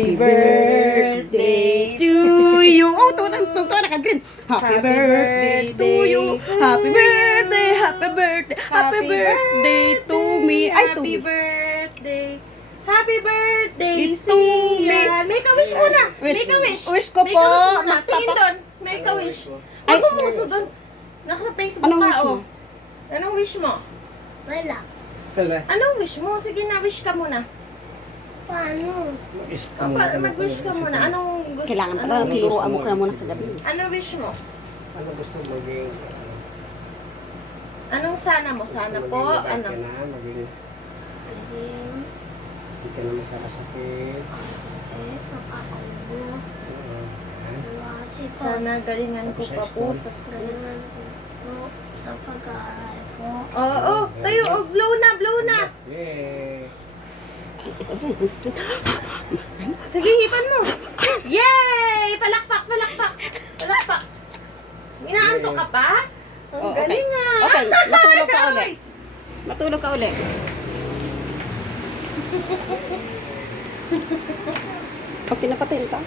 Happy birthday to you. Oh, tungtong naka-green. Happy birthday to you. Happy birthday, happy birthday, happy birthday to me. Ay, to Happy me. birthday. Happy birthday, To me. Sian. Make a wish muna. Wish. Make a wish. Wish ko Make po. a wish muna. Tingin doon. Make a wish. Ay. Ako muso doon. Naka-Facebook Anong ka, wish mo? oh. Anong wish mo? Wala. Anong wish mo? Sige na, wish ka muna. Paano? Mag-wish ka muna. Anong gusto? Kailangan pala, Anong wish? tinuruan mo ka na muna kagabi. Anong wish mo? Ano gusto maging... Anong sana mo? Sana po? Ano? Maging... Maging Hindi ka na magkakasakit. makakalbo. Kasi po, Sana galingan ko pa po sa galingan ko po sa pag-aaral ko. Oo, tayo. Oh, blow na, blow na. Yay! Sige, hipan mo. Yay! Palakpak, palakpak. Palakpak. Inaantok ka pa? Ang Oh, okay. galing nga. Okay, matulog ka ulit. Matulog ka ulit. Okay, napatayin ka?